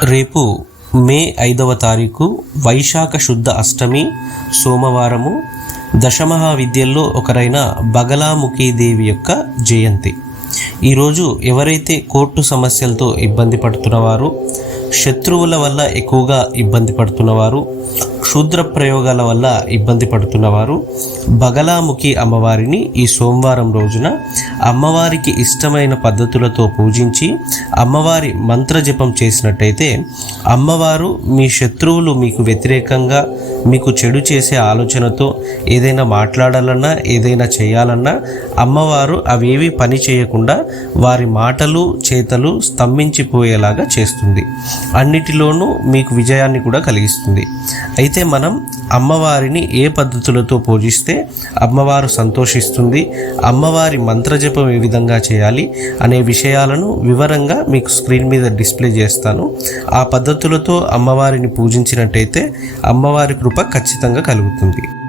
రేపు మే ఐదవ తారీఖు వైశాఖ శుద్ధ అష్టమి సోమవారము దశమహావిద్యల్లో ఒకరైన బగలాముఖీదేవి యొక్క జయంతి. ఈరోజు ఎవరైతే కోర్టు సమస్యలతో ఇబ్బంది పడుతున్నవారు శత్రువుల వల్ల ఎక్కువగా ఇబ్బంది పడుతున్నవారు క్షుద్ర ప్రయోగాల వల్ల ఇబ్బంది పడుతున్నవారు బగలాముఖి అమ్మవారిని ఈ సోమవారం రోజున అమ్మవారికి ఇష్టమైన పద్ధతులతో పూజించి అమ్మవారి మంత్రజపం చేసినట్టయితే అమ్మవారు మీ శత్రువులు మీకు వ్యతిరేకంగా మీకు చెడు చేసే ఆలోచనతో ఏదైనా మాట్లాడాలన్నా ఏదైనా చేయాలన్నా అమ్మవారు అవేవి పని చేయకుండా వారి మాటలు చేతలు స్తంభించిపోయేలాగా చేస్తుంది. అన్నిటిలోనూ మీకు విజయాన్ని కూడా కలిగిస్తుంది. అయితే మనం అమ్మవారిని ఏ పద్ధతులతో పూజిస్తే అమ్మవారు సంతోషిస్తుంది అమ్మవారి మంత్రజపం ఏ విధంగా చేయాలి అనే విషయాలను వివరంగా మీకు స్క్రీన్ మీద డిస్ప్లే చేస్తాను. ఆ పద్ధతులతో అమ్మవారిని పూజించినట్టయితే అమ్మవారి కృప ఖచ్చితంగా కలుగుతుంది.